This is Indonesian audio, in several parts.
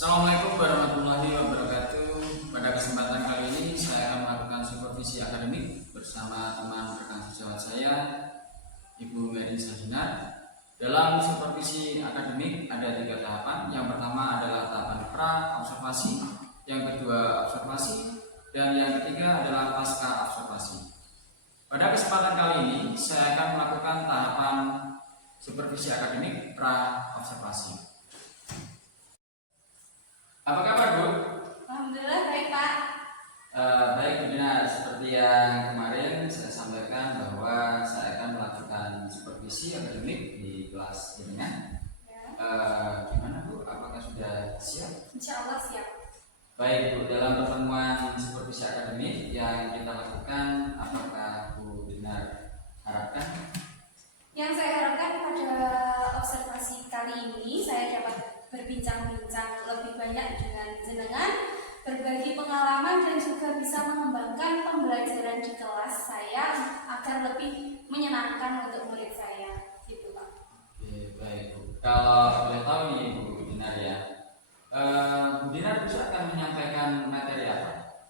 Assalamualaikum warahmatullahi wabarakatuh. Pada kesempatan kali ini saya akan melakukan supervisi akademik bersama teman rekan sejawat saya, Ibu Mary Sahinar. Dalam supervisi akademik ada 3 tahapan. Yang pertama adalah tahapan pra-observasi, yang kedua observasi, dan yang ketiga adalah pasca observasi. Pada kesempatan kali ini saya akan melakukan tahapan supervisi akademik pra-observasi. Apa kabar, Bu? Alhamdulillah baik, Pak. Baik, Bu Dina. Seperti yang kemarin saya sampaikan bahwa saya akan melakukan supervisi akademik di kelas ini. Ya. Gimana, Bu? Apakah sudah siap? Insya Allah siap. Baik, Bu. Dalam pertemuan supervisi akademik yang kita lakukan, apakah Bu Dina harapkan? Yang saya harapkan pada observasi kali ini saya dapat berbincang-bincang lebih banyak dengan jenengan, berbagi pengalaman dan juga bisa mengembangkan pembelajaran di kelas saya agar lebih menyenangkan untuk murid saya, gitu Pak. Oke, baik, Bu. Kalau boleh tahu nih, Bu Dinar ya, Bu Dinar bisa akan menyampaikan materi apa?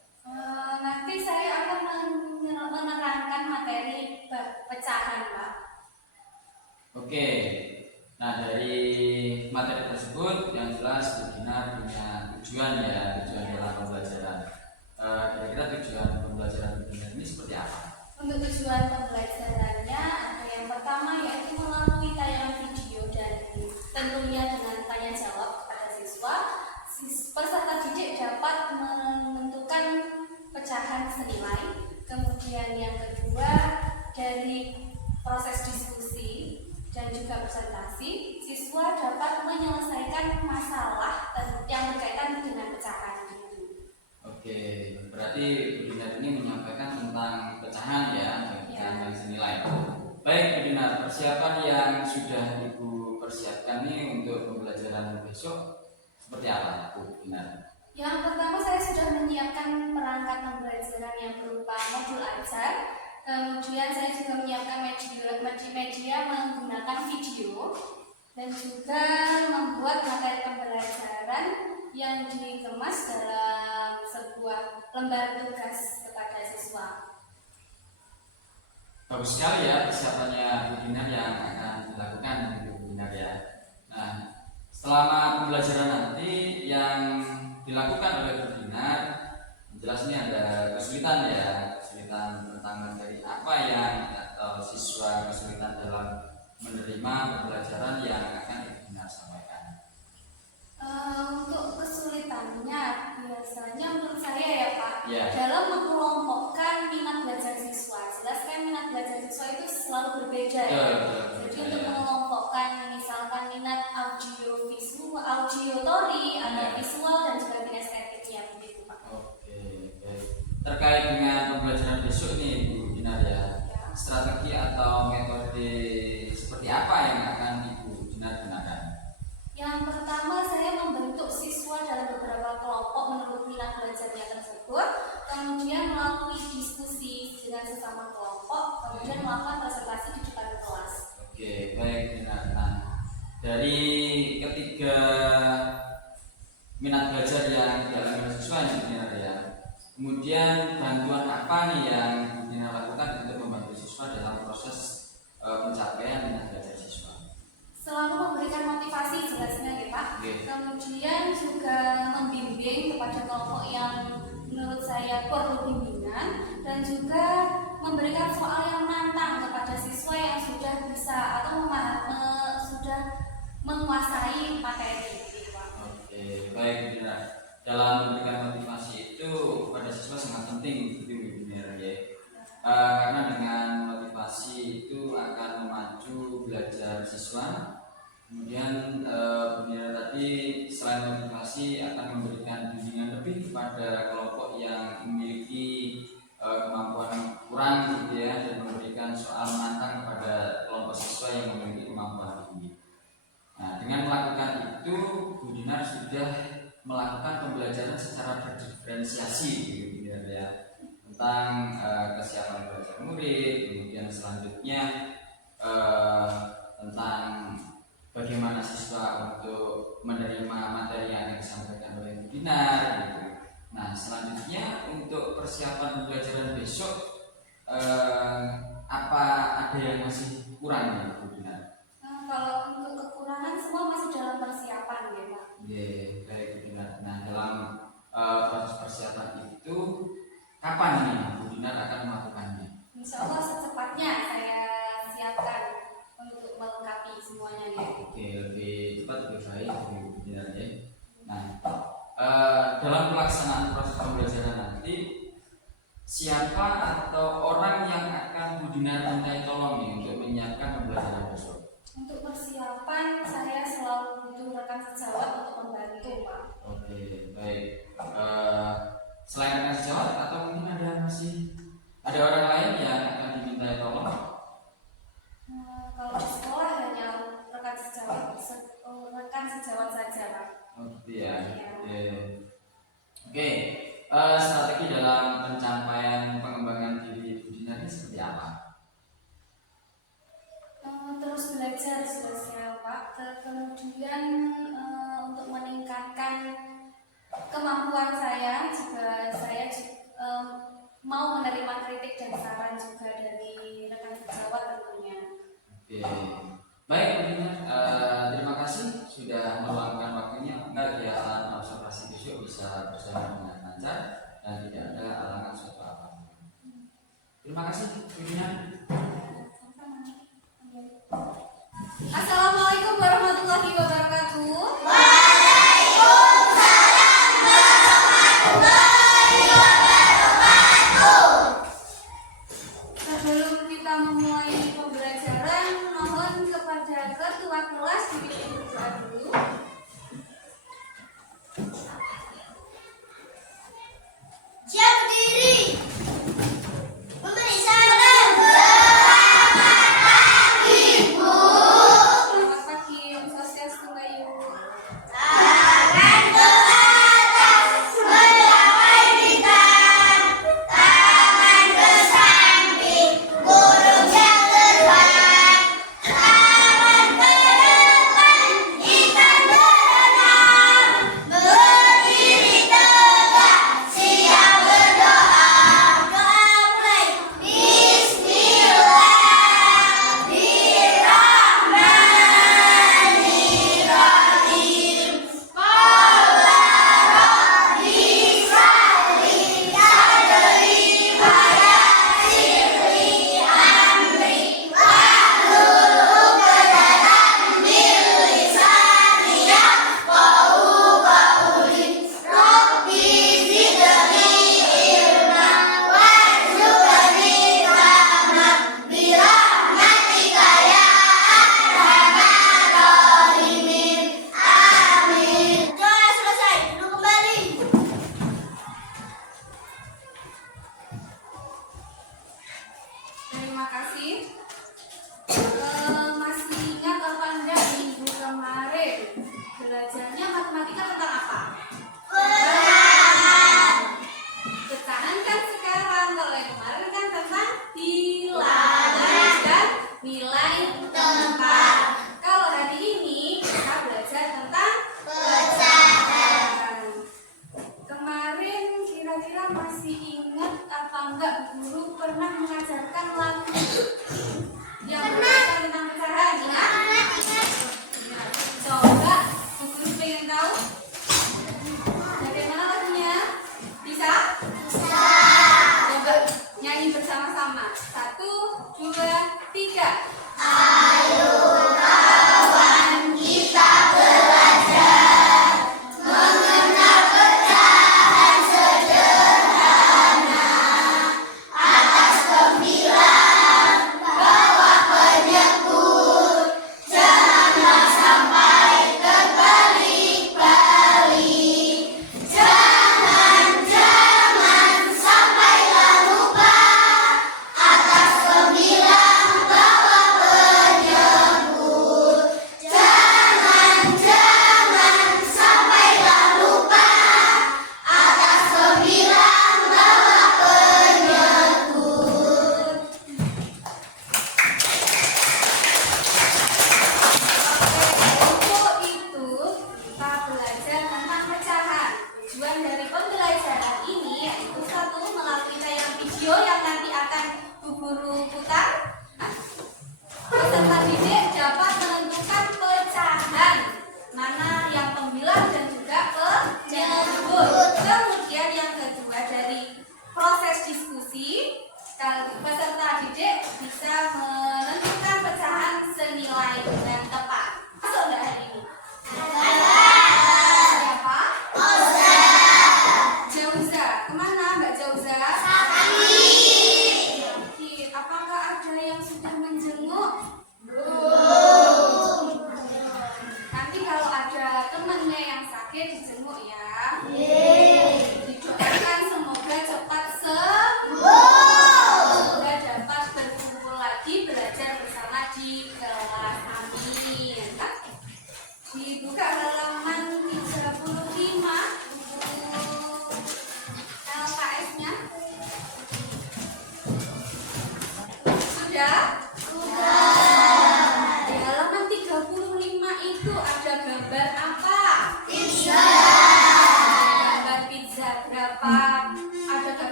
Nanti saya akan menerangkan materi pecahan, Pak. Oke. Nah, dari materi tersebut yang jelas Bu Dinar punya tujuan dalam pembelajaran. Kira-kira tujuan pembelajaran Bu Dinar ini seperti apa? Untuk tujuan pembelajarannya ada yang pertama yaitu melalui tayangan video dan tentunya dengan tanya jawab kepada siswa, peserta didik dapat menentukan pecahan senilai. Kemudian yang kedua dari proses diskusi dan juga presentasi, siswa dapat menyelesaikan masalah yang berkaitan dengan pecahan. Oke, berarti Bu Dinar ini menyampaikan tentang pecahan pecahan yang senilai. Baik, Bu Dinar, persiapan yang sudah Ibu persiapkan nih untuk pembelajaran besok seperti apa, Bu Dinar? Yang pertama saya sudah menyiapkan perangkat pembelajaran yang berupa modul ajar. Kemudian saya juga menyiapkan media menggunakan video dan juga membuat materi pembelajaran yang dikemas dalam sebuah lembar tugas kepada siswa. Bagus sekali ya persiapannya Bu Dinar yang akan dilakukan Bu Dinar ya. Nah, selama pembelajaran nanti yang dilakukan oleh Bu Dinar, jelas ini ada kesulitan tentang materi apa yang atau siswa kesulitan dalam menerima pembelajaran yang akan Ibu Dinar sampaikan. Untuk kesulitannya biasanya menurut saya ya Pak, Ya. dalam mengelompokkan minat belajar siswa. Jelas kan minat belajar siswa itu selalu berbeda ya. Jadi untuk mengelompokkan misalkan minat audiotori, ada visual dan juga kinestetiknya begitu Pak. Oke, baik. Terkait dengan pembelajaran besok nih Bu Dinar ya, strategi atau metode seperti apa yang akan Ibu Dinar gunakan? Yang pertama saya membentuk siswa dalam beberapa kelompok menurut minat belajarnya tersebut, kemudian melalui diskusi dengan sesama kelompok, kemudian melakukan presentasi di depan kelas. Oke, baik Dinar. Nah, dari ketiga minat belajar yang dialami oleh siswa ini Dinar ya, kemudian bantuan apa nih yang Bu Dinar lakukan untuk membantu siswa dalam proses pencapaian minat belajar siswa? Selalu memberikan motivasi jelasnya ya Pak. Kemudian juga membimbing kepada kelompok yang menurut saya perlu bimbingan, dan juga memberikan soal yang menantang kepada siswa yang sudah bisa atau sudah menguasai materi gitu Pak. Oke, baik Bu Dinar. Dalam memberikan motivasi itu kepada siswa sangat penting gitu Bu Dinar ya. Karena dengan motivasi itu akan memacu belajar siswa. Kemudian Bu Dinar tadi selain motivasi akan memberikan bimbingan lebih kepada kelompok yang memiliki kemampuan kurang gitu ya, dan memberikan soal menantang kepada kelompok siswa yang memiliki kemampuan tinggi. Nah, dengan melakukan itu Bu Dinar sudah melakukan pembelajaran secara berdiferensiasi gitu ya, tentang kesiapan belajar murid, kemudian selanjutnya tentang bagaimana siswa untuk menerima materi yang disampaikan persiapan pembelajaran besok apa ada yang masih kurang ya Bu Dinar? Kalau untuk kekurangan semua masih dalam persiapan ya Pak. Oke, baik Bu Dinar. Nah, dalam proses persiapan itu kapan nih Bu Dinar akan melakukannya? Insya Allah secepatnya saya siapkan untuk melengkapi semuanya ya. Oke, lebih cepat lebih baik Bu Dinar ya. Nah, dalam pelaksanaan proses pembelajaran nanti siapa atau orang yang akan Bu Dinar mintai tolong nih untuk menyiapkan pembelajaran besok? Untuk persiapan saya selalu butuh rekan sejawat untuk membantu Pak. Oke, baik. Selain rekan sejawat atau mungkin ada orang lain yang akan dimintai tolong? Kalau di sekolah hanya rekan sejawat saja Pak. Oh gitu ya. Iya. Oke. Strategi dalam pencapaian pengembangan diri Bu Dinar ini seperti apa? Terus belajar selesai Pak. Kemudian untuk meningkatkan kemampuan saya juga saya mau menerima kritik dan saran juga dari rekan sejawat tentunya. Oke. Baik Bu Dinar, terima kasih sudah meluangkan waktunya agar kegiatan observasi besok bisa berjalan dengan lancar dan tidak ada halangan suatu apapun. Terima kasih Bu Dinar. Assalamualaikum warahmatullahi wabarakatuh. Sebelum kita memulai pembelajaran, mohon kepada ketua kelas dipimpin berdoa dulu. Siap berdiri. Memberi salam. Selamat pagi, Om Swastiastu, Bayu. Tangan ke atas menggapai bintang. Tangan ke samping burung yang terbang. Tangan ke depan ikan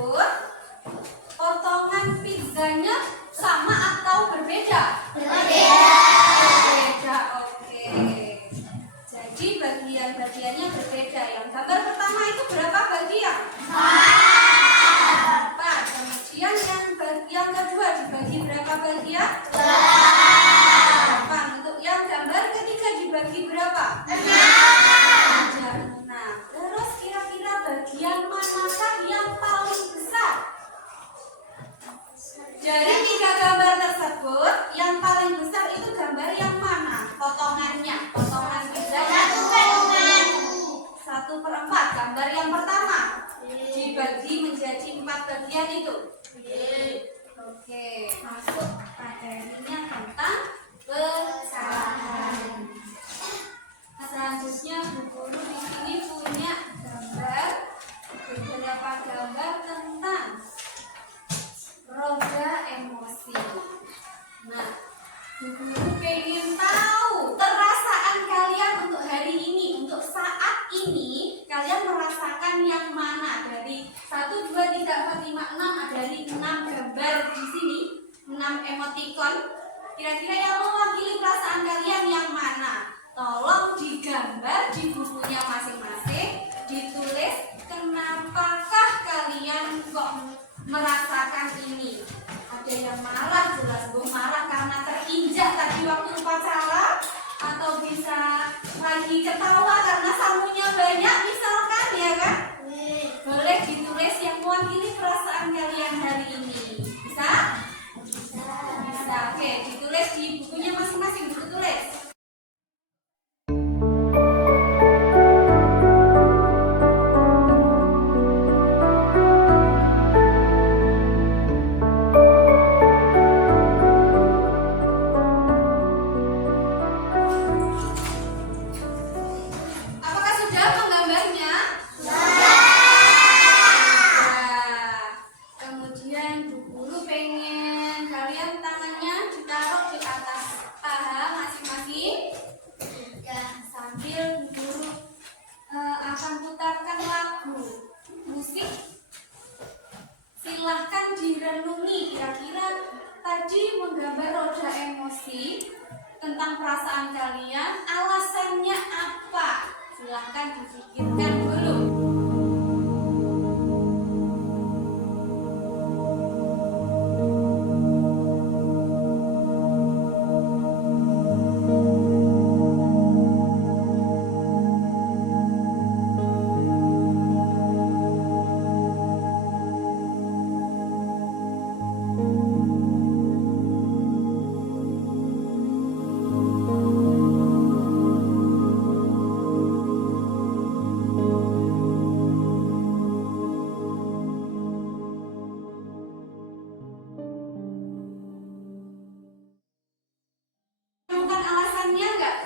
tersebut potongan pizzanya sama atau berbeda? Berbeda, oke. Jadi bagian-bagiannya berbeda. Yang gambar pertama itu berapa bagian? 4. Kemudian yang kedua dibagi berapa bagian? 8. Untuk yang gambar ketiga dibagi berapa? 6. Terus kira-kira bagian manakah yang paling besar? Dari 3 gambar tersebut, yang paling besar itu gambar yang mana? Potongannya, potongan pizzanya 1/4. Gambar yang pertama dibagi menjadi 4 bagian itu. Oke, masuk materinya tentang pecahan. Selanjutnya Bu Guru di sini punya beberapa gambar tentang roda emosi. Nah, Bu Guru pengen tahu perasaan kalian untuk hari ini, untuk saat ini kalian merasakan yang mana? Dari 1, 2, 3, 4, 5, 6 ada 6 gambar di sini, 6 emoticon. Kira-kira yang mewakili perasaan kalian yang mana? Tolong digambar di bukunya masing-masing, ditulis kenapakah kalian kok merasakan ini. Ada yang marah, jelas Bu marah karena terinjak tadi waktu upacara, atau bisa lagi ketawa karena samunya banyak misalkan, ya kan? Boleh ditulis yang mewakili perasaan kalian hari ini. Bisa? Bisa. Oke, ditulis di bukunya masing-masing, buku tulis. Apakah sudah menggambarnya? Kemudian Bu Guru pengen kalian tangannya ditaruh di atas paha masing-masing. Sambil Bu Guru akan putarkan lagu musik. Silahkan direnungi kira-kira tadi menggambar roda emosi tentang perasaan kalian, alasannya apa? Silahkan dipikirkan dulu. Bukan alasannya enggak?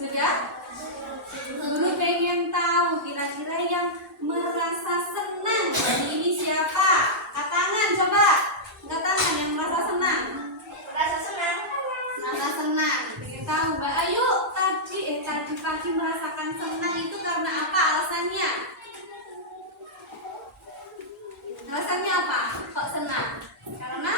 Sudah? Guru pengen tahu kira-kira yang merasa senang hari ini siapa? Angkat tangan coba. Angkat tangan yang merasa senang. Merasa senang. Pengen tahu Mbak Ayu tadi pagi merasakan senang itu karena apa alasannya? Alasannya apa? Kok senang? Karena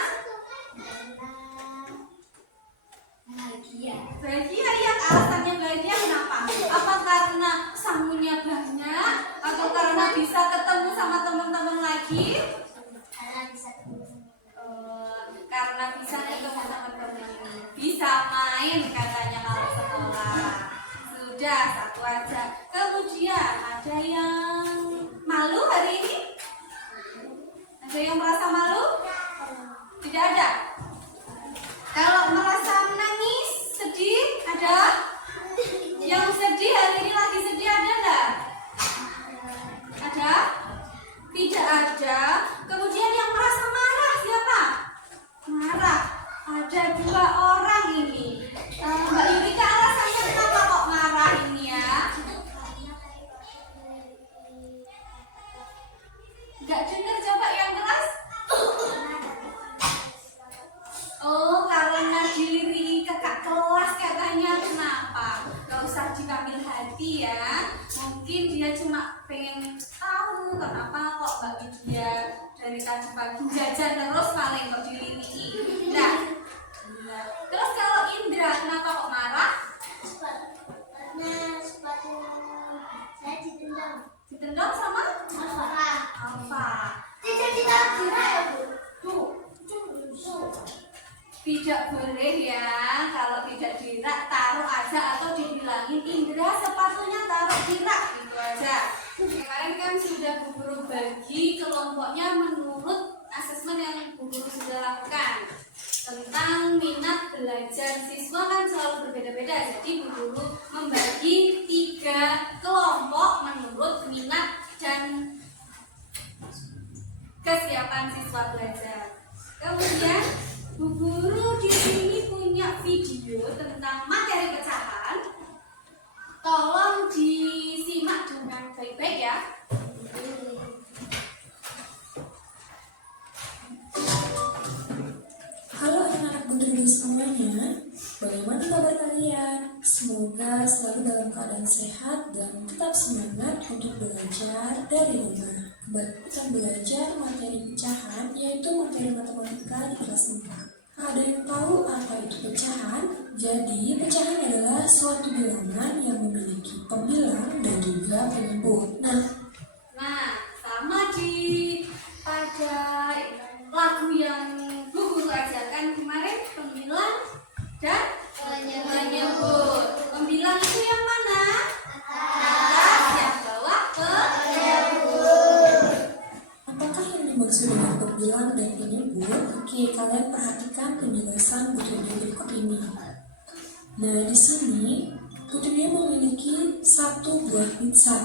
bahagia ya. Alasannya bahagia kenapa? Apa karena samunya banyak atau karena bisa ketemu sama teman-teman lagi? Karena bisa ketemu teman-teman, bisa main katanya kalau sekolah. Sudah, satu aja. Kemudian ada yang malu hari ini? Ada yang merasa malu? Tidak ada. Kalau merasa menangis, sedih, ada? Yang sedih hari ini lagi sedih ada enggak? Ada? Tidak ada. Kemudian yang merasa marah siapa? Marah. Ada 2 orang ini. Mbak Yurika, alasannya kenapa kok marah ini ya? Enggak dengar, coba yang keras. Oh, karena diri kakak kelas katanya. Kenapa? Gak usah diambil hati ya. Mungkin dia cuma pengen tahu kenapa kok Mbak dari tadi pagi jajan terus paling kok dilindungi. Nah, terus kalau Indra kenapa kok marah? Karena sepatu saya ditendang. Ditendang sama Alfa. Tidak ditaruh ya Bu. Tuh, tidak boleh ya kalau tidak dirak taruh aja atau dibilangin Indra sepatunya taruh dirak gitu aja. Kemarin kan sudah Bu Guru bagi kelompoknya menurut asesmen yang Bu Guru sudah lakukan tentang minat belajar siswa kan selalu berbeda-beda. Jadi Bu Guru membagi 3 kelompok menurut minat dan kesiapan siswa belajar. Kemudian Bu Guru di sini punya video tentang materi pecahan. Tolong disimak dengan baik-baik ya. Halo anak-anak Bunda semuanya, bagaimana kabar kalian? Semoga selalu dalam keadaan sehat dan tetap semangat untuk belajar dari rumah. Kembali kita belajar materi pecahan, yaitu materi matematika di kelas 4. Ada yang tahu apa itu pecahan? Jadi, pecahan adalah suatu bilangan yang memiliki pembilang dan juga penyebut. Nah, sama di pada lagu yang Bu Guru ajarkan kemarin, pembilang dan penyebut. Pembilang itu yang mana? Atas, yang bawah penyebut. Apakah yang dimaksud dengan pembilang dan penyebut? Oke, kalian perhatikan penjelasan Putri Dia berikut ini. Nah, di sini Putri Dia memiliki 1 buah pizza.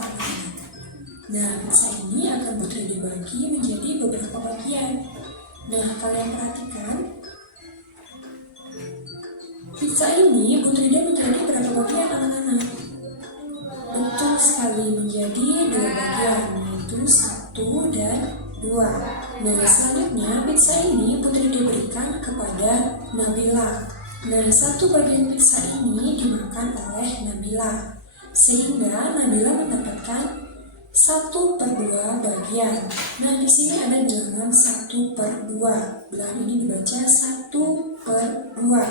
Nah, pizza ini akan Putri Dia bagi menjadi beberapa bagian. Nah, kalian perhatikan pizza ini Putri Dia menjadi berapa bagian anak-anak? Betul sekali, menjadi 2 bagian, yaitu 1 dan 2. Nah, selanjutnya pizza ini Putri Dia berikan kepada Nabila. Nah, 1 bagian pizza ini dimakan oleh Nabila, sehingga Nabila mendapatkan 1/2 bagian. Nah, di sini ada bilangan 1/2. Bilangan ini dibaca 1/2.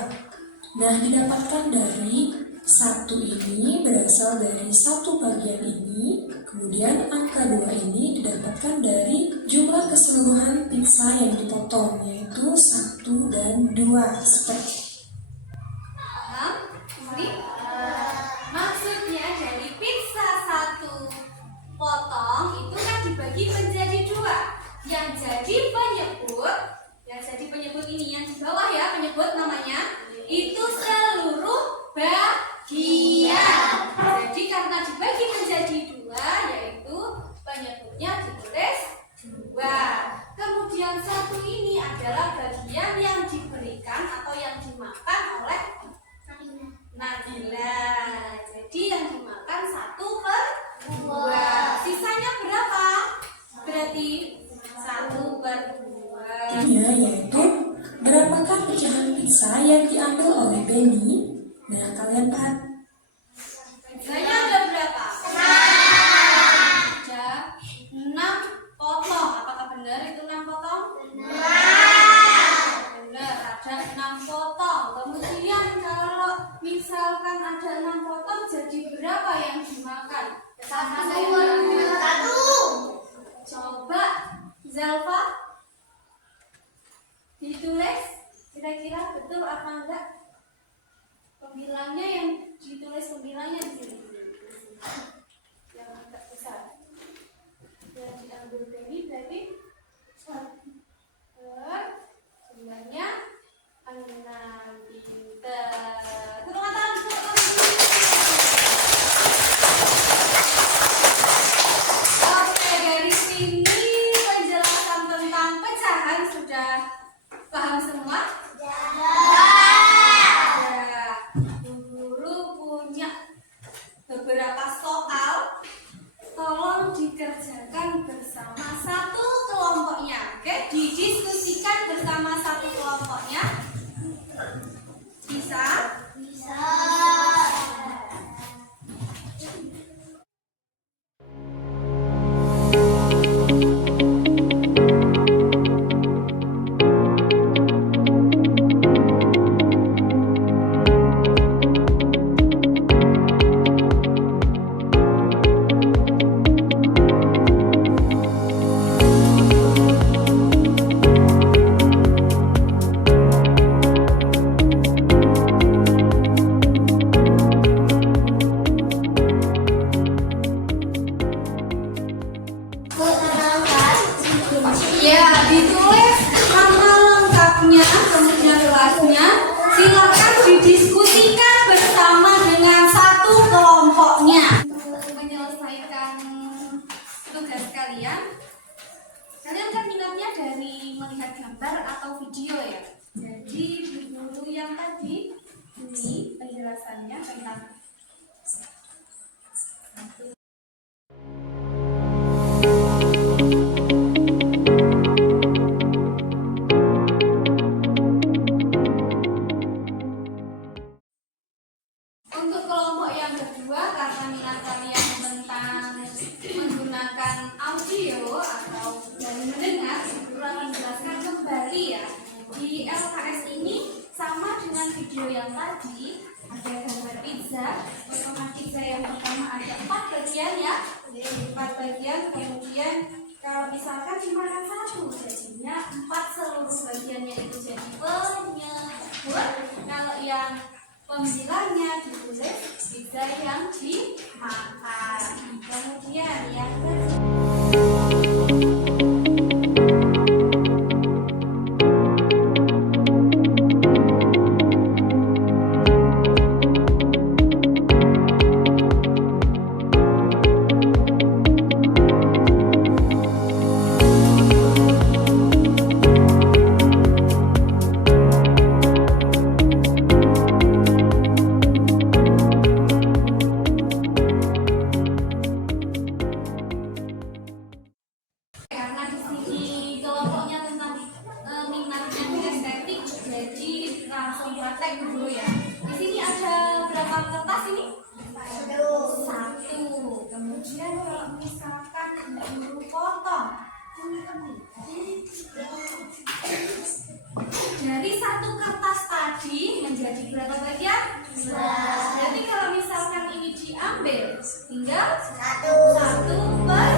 Nah, didapatkan dari 1 ini berasal dari 1 bagian ini, kemudian angka 2 ini didapatkan dari jumlah keseluruhan pizza yang dipotong, yaitu 1 dan 2. Seperti Paham? Ini maksudnya dari pizza 1 potong itu kan dibagi menjadi 2. Yang jadi penyebut ini yang di bawah ya, penyebut namanya itu seluruh bagian. Jadi karena dibagi menjadi 2, yaitu penyebutnya ditulis 2. Kemudian 1 ini adalah bagian yang diberikan atau yang dimakan oleh Nabila. Jadi yang dimakan 1/2. Sisanya berapa? Berarti 1/2. yaitu berapakah pecahan pizza yang diambil oleh Benny? Nah, kalian perhatikan. Pizzanya ada berapa? Ada 6 potong. Apakah benar itu 6 potong? Benar, ada 6 potong. Kemudian kalau misalkan ada 6 potong, jadi berapa yang dimakan? Coba Zalfa ditulis, kira-kira betul apa enggak? Pembilangnya yang ditulis, pembilangnya di sini. Yang agak besar. Yang diambil dari berarti jumlahnya 6. Pinter. Tepuk tangan, tepuk tangan. Oke, dari sini penjelasan tentang pecahan sudah paham semua? Ya. Bu Guru punya beberapa soal, tolong dikerjakan bersama 1 kelompoknya. Oke, didiskusikan bersama 1 kelompoknya. Bisa? Ya, ditulis nama lengkapnya, kemudian kelasnya. Silakan didiskusikan bersama dengan satu kelompoknya. Untuk menyelesaikan tugas kalian kan minatnya dari melihat gambar atau video ya. Jadi di guru yang tadi ini penjelasannya tentang untuk kelompok yang kedua, karena minat kalian tentang menggunakan audio atau dari mendengar, kurang menjelaskan kembali ya. Di LKS ini sama dengan video yang tadi, ada gambar pizza. Potongan pizza yang pertama ada 4 bagian ya, 4 bagian. Kemudian kalau misalkan dimakan satu, jadinya 4 seluruh bagiannya itu jadi penyebut. Kalau yang pembilangnya ditulis pizza yang dimakan. Kemudian yang karena di sini kelompoknya tentang minatnya di estetik, jadi langsung praktek dulu ya. Di sini ada berapa kertas ini? Satu. Kemudian kalau misalkan guru potong dari satu kertas tadi menjadi berapa bagian? Jadi kalau misalkan ini diambil, tinggal satu per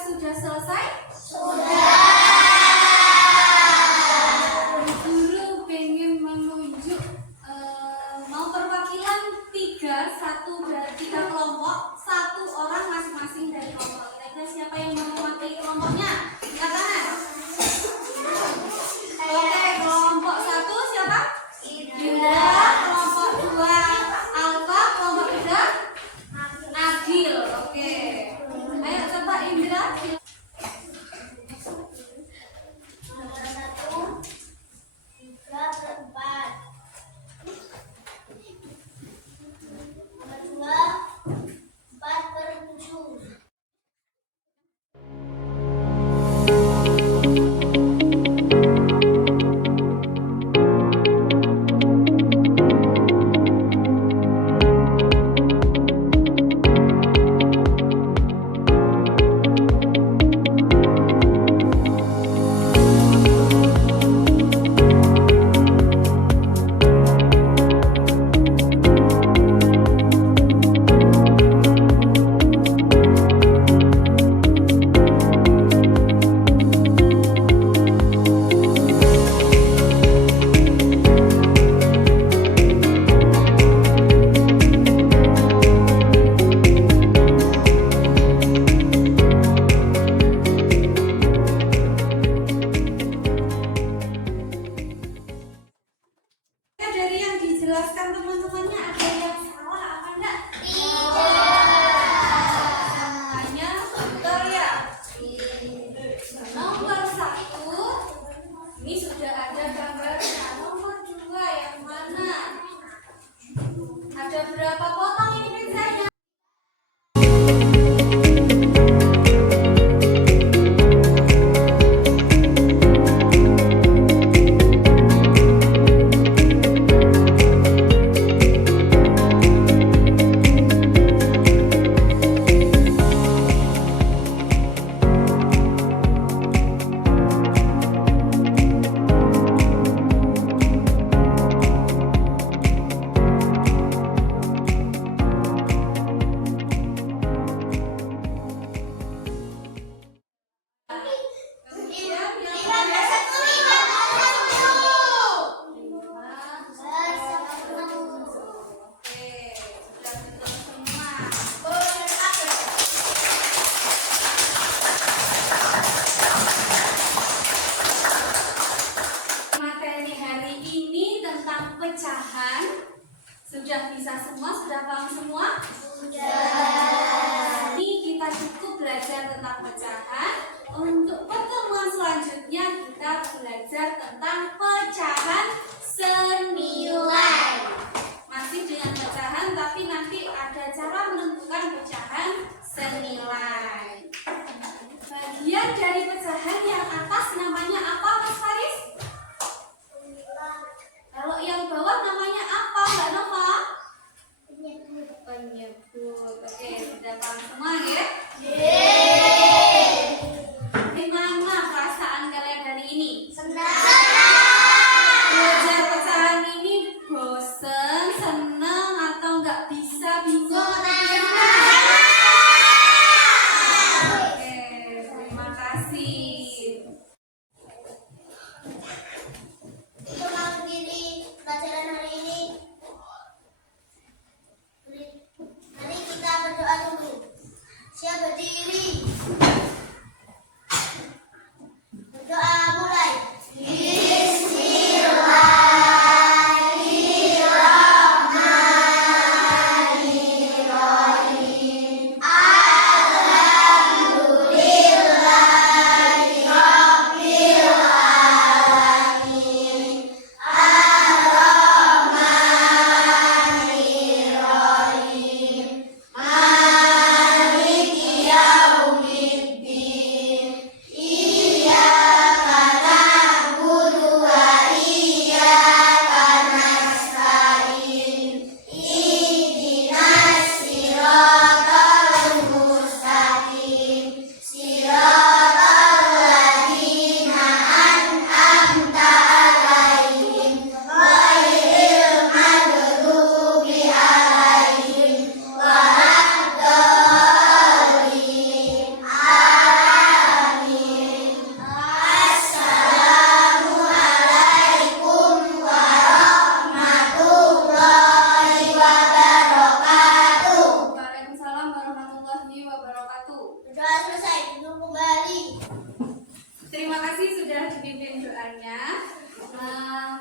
sudah selesai? Guru pengen menunjuk mau perwakilan tiga kelompok, satu orang masing-masing dari kelompok. Kira-kira siapa yang mau mewakili kelompoknya? Angkat tangan. Oke, kelompok 1 siapa? Indra. Kelompok 2 Alfa. Kelompok 3 Adil. Oke. Ayo coba Indra. Nomor 1, 3/4. Nomor 2, 4/7. tolong ini pizzanya. Materi hari ini tentang pecahan. Sudah bisa semua? Sudah paham semua? Sudah. Ini kita cukup belajar tentang pecahan. Untuk pertemuan selanjutnya kita belajar tentang pecahan senilai. Masih dengan pecahan, tapi nanti ada cara menentukan pecahan senilai. Bagian dari pecahan yang atas namanya apa, Mas Faris? Kalau yang bawah namanya apa, Mbak Nova? Penyebut. Oke, sudah paham semua ya? Gimana perasaan kalian hari ini? Belajar pecahan ini bosen, seneng, atau nggak bisa, bingung? Oke, terima kasih. Untuk mengakhiri pelajaran hari ini, mari kita berdoa dulu. Siap berdiri. Berdoa mulai. Waalaikumsalam warahmatullahi wabarakatuh. Berdoa selesai, duduk kembali. Terima kasih sudah dipimpin doanya.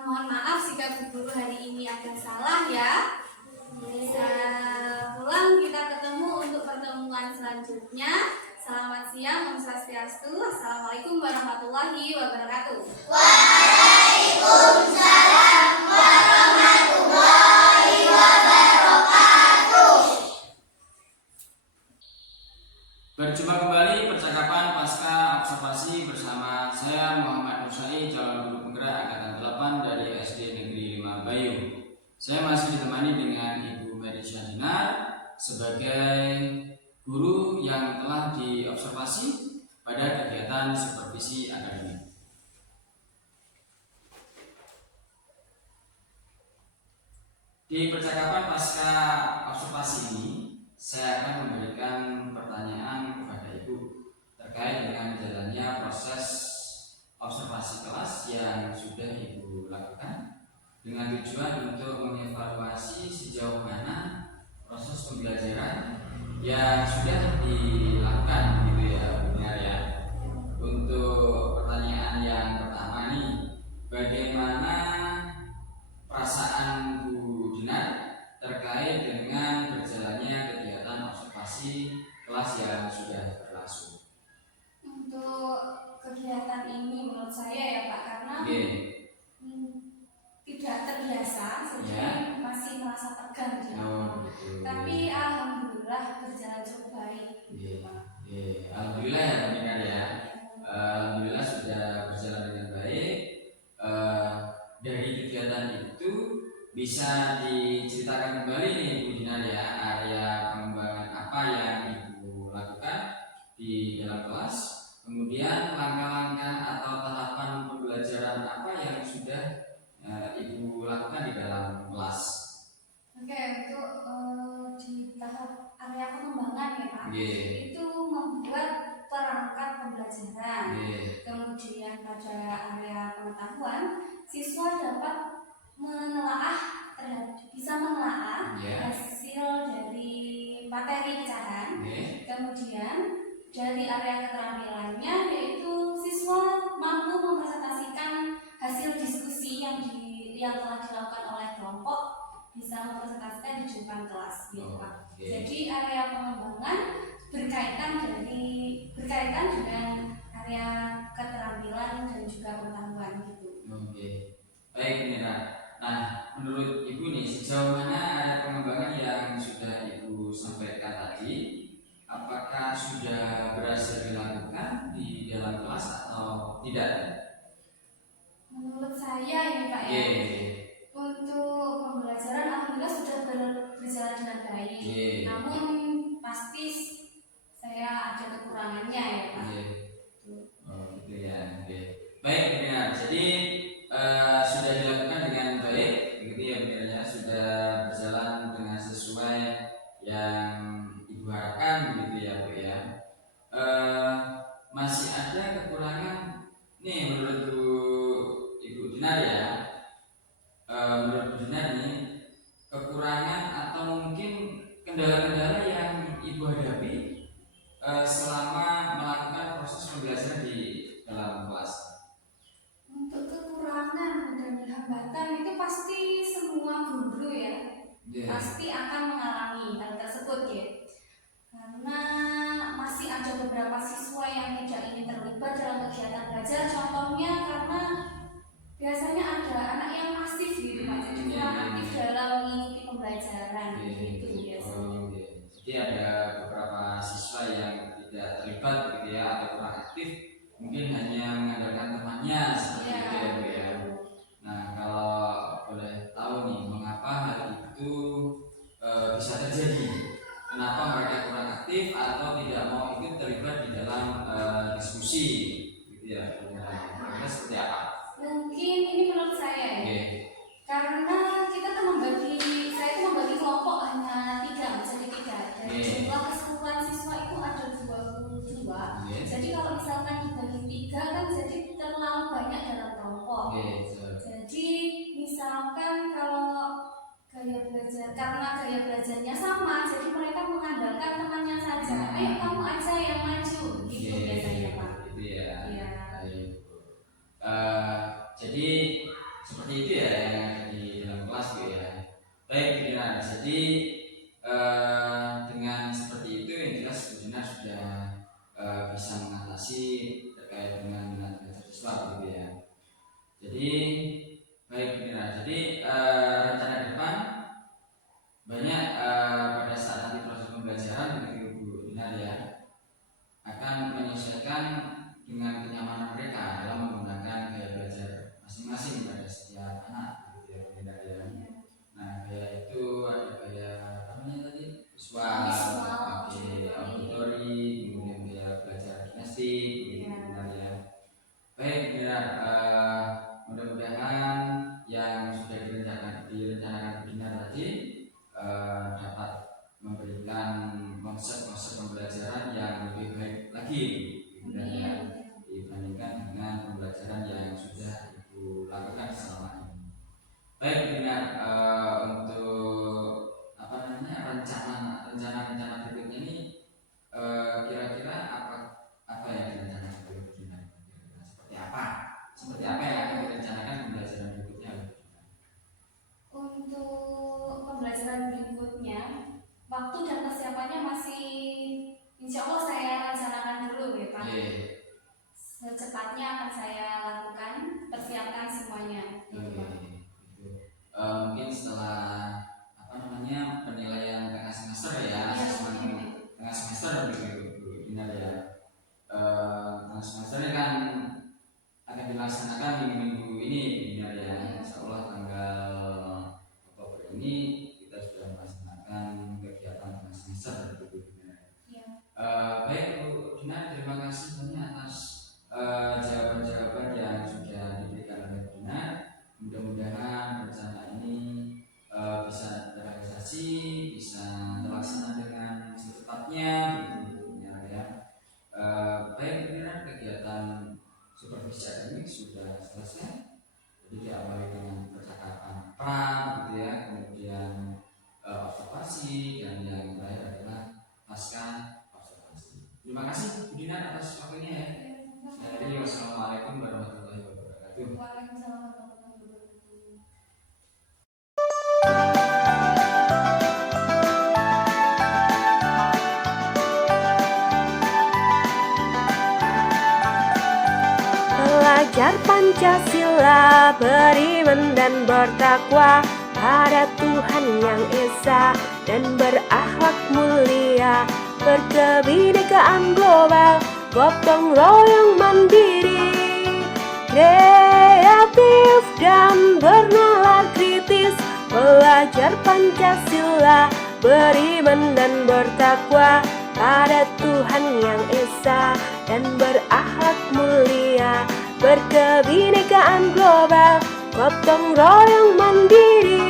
Mohon maaf jika guru hari ini ada salah ya. Bisa pulang, kita ketemu untuk pertemuan selanjutnya. Selamat siang, Om Swastiastu. Assalamualaikum warahmatullahi wabarakatuh. Waalaikumsalam warahmatullahi wabarakatuh. Berjumpa kembali percakapan pasca observasi bersama saya Muhammad Nusai, calon guru penggerak angkatan 8 dari SD Negeri 5 Bayu. Saya masih ditemani dengan Ibu Mary Syadinar sebagai guru yang telah diobservasi pada kegiatan supervisi akademik. Di percakapan pasca observasi ini, saya akan memberikan pertanyaan kepada Ibu terkait dengan jalannya proses observasi kelas yang sudah Ibu lakukan dengan tujuan untuk mengevaluasi sejauh mana proses pembelajaran yang sudah dilakukan, gitu ya, benar ya. Untuk pertanyaan yang pertama nih, bagaimana perasaan Bu Dinar terkait dengan berjalannya kegiatan observasi kelas yang sudah berlangsung? Untuk kegiatan ini menurut saya ya Pak, karena tidak terbiasa, jadi masih merasa tegang gitu. Oh, gitu. Tapi alhamdulillah berjalan cukup baik. Alhamdulillah ya pendengar ya. Alhamdulillah sudah berjalan dengan baik. Dari kegiatan itu bisa diceritakan kembali nih Bu Dinar ya, area pengembangan apa yang Ibu lakukan di dalam kelas, kemudian langkah-langkah atau tahapan pembelajaran apa yang sudah Ibu lakukan di dalam kelas. Oke, untuk di tahap area pengembangan ya Pak, Nggih. itu membuat perangkat pembelajaran. Nggih. Kemudian pada area pengetahuan, siswa dapat bisa menelaah Iya. hasil dari materi pecahan. Nggih. Kemudian dari area keterampilannya, yaitu siswa mampu mempresentasikan hasil diskusi yang telah dilakukan oleh kelompok, bisa mempresentasikan di depan kelas gitu Pak. Oke. Jadi area pengembangan berkaitan dengan area keterampilan dan juga pengetahuan gitu. Oke. Baik Nina. Nah, menurut Ibu nih sejauh mana area pengembangan yang sudah Ibu sampaikan tadi, apakah sudah berhasil dilakukan di dalam kelas atau tidak? Menurut saya ini Pak ya, untuk pembelajaran alhamdulillah sudah berjalan dengan baik. Namun pasti saya ada kekurangannya ya Pak. Oh gitu ya. Baik Nina. Jadi sudah dilakukan dengan baik, begitu ya benar ya, sudah berjalan dengan sesuai yang Ibu harapkan, begitu ya Bu ya. Masih ada kekurangan nih menurut Ibu Dinar ya. Menurut Bu Dinar nih kekurangan atau mungkin kendala-kendala yang Ibu hadapi selama melakukan proses pembelajaran di dalam kelas. Untuk kekurangan dan hambatan itu pasti semua guru ya, pasti akan mengalami hal tersebut ya. Karena masih ada beberapa siswa yang tidak ingin terlibat dalam kegiatan belajar. Contohnya karena biasanya ada anak yang pasif gitu Pak, jadi kurang aktif dalam mengikuti pembelajaran gitu biasanya. Jadi ada beberapa siswa yang tidak terlibat gitu ya, atau kurang aktif, mungkin hanya mengandalkan temannya seperti itu ya Bu ya. Nah kalau boleh tahu nih mengapa hal itu bisa terjadi? Kenapa mereka kurang aktif atau tidak mau ikut terlibat di dalam diskusi gitu ya? Kira-kira seperti apa? Mungkin ini menurut saya ya, karena saya itu membagi kelompok hanya 3 menjadi 3 dan jumlah keseluruhan siswa itu ada 22. Jadi kalau misalkan dibagi 3 kan jadi terlalu banyak dalam kelompok. Jadi misalkan kalau karena gaya belajarnya sama, jadi mereka mengandalkan temannya saja. Ayo kamu aja yang maju, gitu biasanya Pak. Gitu ya. Iya. Jadi seperti itu ya yang ada di dalam kelas Bu ya. Baik Dinar, jadi dengan seperti itu yang jelas Bu Dinar sudah bisa mengatasi terkait dengan minat belajar siswa gitu ya. Jadi baik Dinar, jadi rencana depan banyak pada saat nanti proses pembelajaran begitu Bu Dinar ya, akan menyesuaikan dengan kenyamanan mereka dalam menggunakan gaya belajar masing-masing pada setiap anak gitu ya Bu Dinar ya. Nah gaya itu ada gaya apa namanya tadi? Visual, auditori, kemudian gaya belajar kinestik gitu Bu Dinar ya. Baik Bu Dinar, mudah-mudahan yang sudah direncanakan Bu Dinar tadi dapat memberikan konsep-konsep pembelajaran yang lebih baik lagi dibandingkan dengan pembelajaran yang sudah Ibu lakukan selama ini. Baik Dinar, untuk apa namanya rencana berikutnya ini kira-kira apa yang direncanakan oleh Bu Dinar? Seperti apa yang akan direncanakan pembelajaran berikutnya? Untuk pembelajaran berikutnya, waktu dan persiapannya masih insya Allah saya rencanakan dulu ya Pak. Secepatnya akan saya lakukan, persiapkan semuanya. Mungkin setelah apa namanya penilaian tengah semester ya, asesmen wabarakatuh. Waalaikumsalam warahmatullahi wabarakatuh. Belajar Pancasila, beriman dan bertakwa pada Tuhan yang Esa dan berakhlak mulia, berkebinekaan global, gotong royong mandiri, kreatif dan bernalar kritis. Belajar Pancasila, beriman dan bertakwa pada Tuhan yang Esa dan berakhlak mulia, berkebinekaan global, gotong royong mandiri,